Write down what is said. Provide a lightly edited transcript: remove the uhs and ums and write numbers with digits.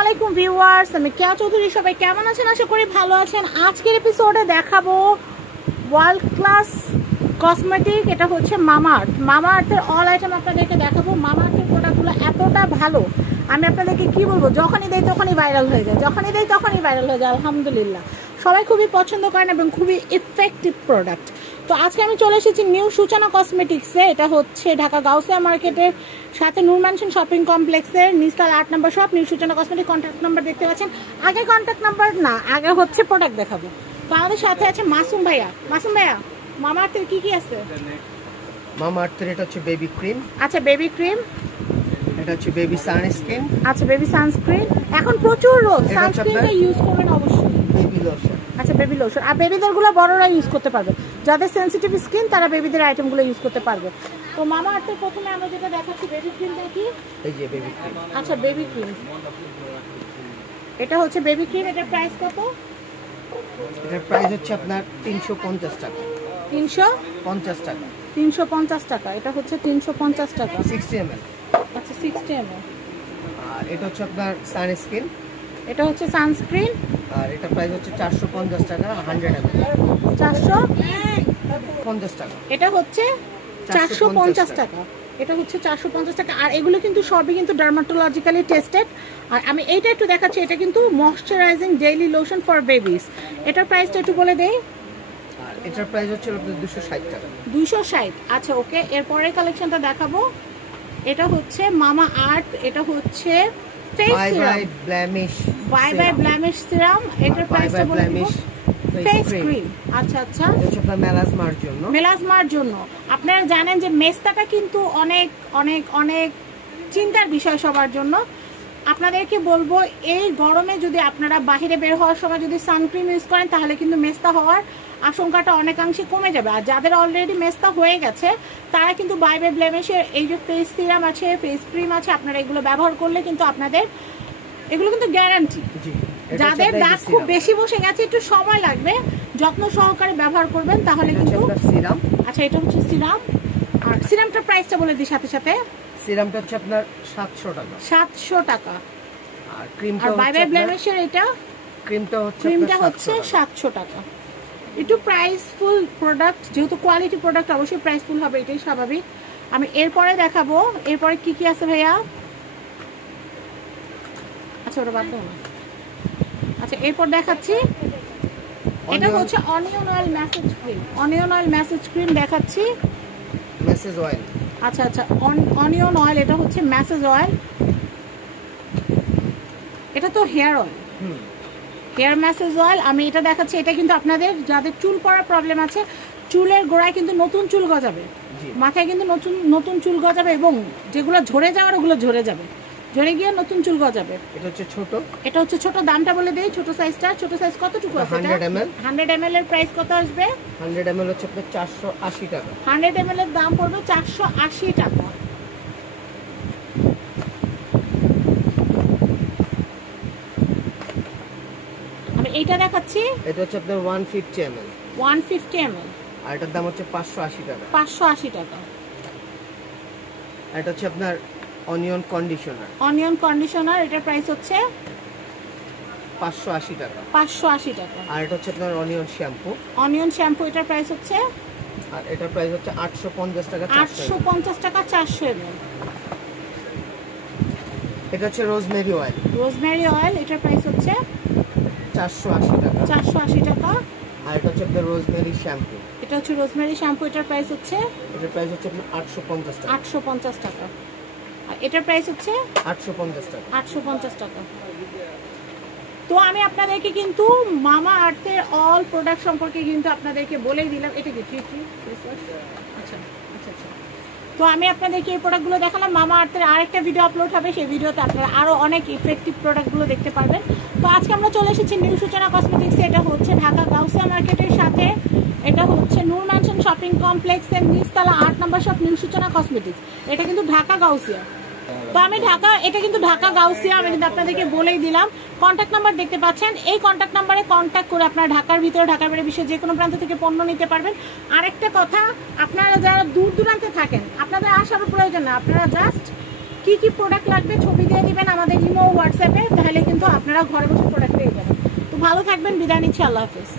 আলাইকুম ভিউয়ার্স, আমি কেয়া চৌধুরী। সবাই কেমন আছেন? আশা করি ভালো আছেন। আজকের এপিসোডে দেখাবো ওয়ার্ল্ড ক্লাস কসমেটিক। এটা হচ্ছে মামা আর্থের অল আইটেম আপনাদেরকে দেখাবো। মামা আর্থের প্রোডাক্টগুলো এতটা ভালো, আমি আপনাদেরকে কি বলবো, যখনই দেয় তখনই ভাইরাল হয়ে যায়, আলহামদুলিল্লাহ সবাই খুবই পছন্দ করেন এবং খুবই ইফেক্টিভ প্রোডাক্ট। তো আজকে আমি চলে এসেছি নিউ সূচনা কসমেটিক্সে। এটা হচ্ছে ঢাকা গাউসিয়া মার্কেটের সাথে নূর ম্যানশন শপিং কমপ্লেক্সের নিচতলা 8 নম্বর শপ। নিউ সূচনা কসমেটিক কন্ট্যাক্ট নাম্বার দেখতে পাচ্ছেন। আগে কন্ট্যাক্ট নাম্বার না, আগে হচ্ছে প্রোডাক্ট দেখাবো। তো আমাদের সাথে আছে মাসুম ভাইয়া। মামা আর্থের কি কি আছে? মামা আর্থের এটা হচ্ছে বেবি ক্রিম। আচ্ছা, বেবি ক্রিম। এটা হচ্ছে বেবি সানস্ক্রিন। আচ্ছা, বেবি সানস্ক্রিন। এখন প্রচুর রোদ, সানস্ক্রিনটা ইউজ করবেন অবশ্যই। Baby lotion. আচ্ছা, বেবি লোশন। আর বেবিদের গুলো বড়রা ইউজ করতে পারবে, যাদের সেনসিটিভ স্কিন তারা বেবিদের আইটেমগুলো ইউজ করতে পারবে। তো মামা আর্থের প্রথমে আমরা যেটা দেখাচ্ছি বেবি ক্রিম দেখি। এই যে বেবি ক্রিম। আচ্ছা, বেবি ক্রিম। এটা হচ্ছে বেবি ক্রিম। এটার প্রাইস কত? এটার প্রাইস হচ্ছে আপনার 350 টাকা। 350 টাকা। 350 টাকা। এটা হচ্ছে 350 টাকা। 60 ml। আচ্ছা, 60 ml। আর এটা হচ্ছে আপনার সানস্ক্রিন। এটা হচ্ছে সানস্ক্রিন। আর এটা প্রাইস হচ্ছে 450 টাকা 100 ml। 450 টাকা। এটা হচ্ছে 450 টাকা। এটা হচ্ছে 450 টাকা। আর এগুলো কিন্তু সবই কিন্তু ডার্মাটোলজিক্যালি টেস্টেড। আর আমি এইটা একটু দেখাচ্ছি, এটা কিন্তু moisturising daily lotion for babies. এটার প্রাইসটা একটু বলে দেই। আর এটার প্রাইস হচ্ছে আপনার 260 টাকা। 260। আচ্ছা, ওকে। এরপরের কালেকশনটা দেখাবো। এটা হচ্ছে মামা আর্থ। এটা হচ্ছে face serum, bye bye blemish serum. এটার প্রাইসটা বলে দিব। Face cream. আচ্ছা আচ্ছা, এটা হচ্ছে আপনার মেলাজমার জন্য। আপনারা জানেন যে মেস্তাটা কিন্তু অনেক অনেক অনেক চিন্তার বিষয় সবার জন্য। আপনাদেরকে বলবো, এই গরমে যদি আপনারা বাইরে বের হওয়ার সময় যদি সানক্রিম ইউজ করেন তাহলে কিন্তু মেস্তা হওয়ার আশঙ্কাটা অনেকাংশে কমে যাবে। আর যাদের অলরেডি মেস্তা হয়ে গেছে তারা কিন্তু বাই বাই ব্লেমিশের এই যে ফেস সিরাম আছে, ফেস ক্রিম আছে, আপনারা এগুলো ব্যবহার করলে কিন্তু আপনাদের এগুলো কিন্তু গ্যারান্টি। যাদের দাগ খুব বেশি বসে গেছে, একটু সময় লাগবে, যত্ন সহকারে ব্যবহার করবেন তাহলে কিন্তু সিরাম। আচ্ছা, এটা হচ্ছে সিরাম। আর সিরামটার প্রাইসটা বলে দিই সাথে সাথে। সিরামটা হচ্ছে আপনার 700 টাকা। 700 টাকা। আর ক্রিমটা আর বাই বাই ব্লেমিশের এটা ক্রিমটা হচ্ছে 700 টাকা। একটু প্রাইসফুল প্রোডাক্ট, যেহেতু কোয়ালিটি প্রোডাক্ট অবশ্যই প্রাইসফুল হবে, এটাই স্বাভাবিক। আমি এরপরে দেখাবো এরপরে কি কি আছে ভাইয়া। আচ্ছা, ওটা বাদ দাও না। আচ্ছা, এরপর দেখাচ্ছি। এটা হচ্ছে অনিয়ন অয়েল ম্যাসেজ ক্রিম দেখাচ্ছি। Message oil. আচ্ছা আচ্ছা, অনিয়ন অয়েল। এটা হচ্ছে ম্যাসেজ অয়েল। এটা তো hair oil, hair massage oil. আমি এটা দেখাচ্ছি। এটা কিন্তু আপনাদের যাদের চুল পড়ার প্রবলেম আছে, চুলের গোড়ায় কিন্তু নতুন চুল গজাবে, মাথায় কিন্তু নতুন চুল গজাবে, এবং যেগুলো ঝরে যাওয়ার ওগুলো ঝরে যাবে, ঝরে গিয়ে নতুন চুল গজাবে। এটা হচ্ছে ছোট। দামটা বলে দেই। ছোট সাইজ কতটুকু আছে? 100 ml এর প্রাইস কত আসবে? 100 ml হচ্ছে আপনার 480 টাকা। 100 ml এর দাম পড়বে 480 টাকা। আমি এইটা দেখাচ্ছি। এটা হচ্ছে আপনার 150 ml। 150 ml। আর এটার দাম হচ্ছে 580 টাকা। 580 টাকা। এটা হচ্ছে আপনার অনিয়ন কন্ডিশনার। এটার প্রাইস হচ্ছে 580 টাকা। 580 টাকা। আর এটা হচ্ছে আপনার অনিয়ন শ্যাম্পু। এটার প্রাইস হচ্ছে, আর এটার প্রাইস হচ্ছে 850 টাকা। 850 টাকা 400 ml। এটা হচ্ছে রোজমেরি অয়েল। এটার প্রাইস হচ্ছে 480 টাকা। 480 টাকা। আর এটা হচ্ছে আপনার রোজমেরি শ্যাম্পু। এটার প্রাইস হচ্ছে, আপনার 850 টাকা। 850 টাকা। আর এটার প্রাইস হচ্ছে 850 টাকা। তো আমি আপনাদেরকে কিন্তু মামা আর্থের অল প্রোডাক্ট সম্পর্কে কিন্তু আপনাদেরকে বলেই দিলাম। এটা কি আচ্ছা আচ্ছা আচ্ছা। তো আমি আপনাদেরকে এই প্রোডাক্টগুলো দেখালাম। মামা আর্থের আরেকটা ভিডিও আপলোড হবে, সেই ভিডিওতে আপনারা আরও অনেক ইফেক্টিভ প্রোডাক্টগুলো দেখতে পারবেন। তো আজকে আমরা চলে এসেছি নিউ সূচনা কসমেটিক্সে। এটা হচ্ছে ঢাকা গাউসিয়া মার্কেটের সাথে, এটা হচ্ছে নূর ম্যানশন শপিং কমপ্লেক্সের নিচতলা 8 নম্বর শপ, নিউ সূচনা কসমেটিক্স। এটা কিন্তু ঢাকা গাউসিয়া। তো আমি এটা কিন্তু ঢাকা গাউসিয়া, আমি কিন্তু আপনাদেরকে বলেই দিলাম। কন্ট্যাক্ট নাম্বার দেখতে পাচ্ছেন, এই কন্ট্যাক্ট নাম্বারে কন্ট্যাক্ট করে আপনারা ঢাকার ভিতরে, ঢাকার বাইরে বিশ্বের যে কোনো প্রান্ত থেকে পণ্য নিতে পারবেন। আরেকটা কথা, আপনারা যারা দূর দূরান্তে থাকেন, আপনাদের আসারও প্রয়োজন না, আপনারা জাস্ট কি কি প্রোডাক্ট লাগবে ছবি দিয়ে দিবেন আমাদের ইমো হোয়াটসঅ্যাপে, তাহলে কিন্তু কিন্তু আপনারা ঘরে বসে প্রোডাক্ট পেয়ে যাবেন। তো ভালো থাকবেন, বিদায় নিচ্ছি, আল্লাহ হাফেজ।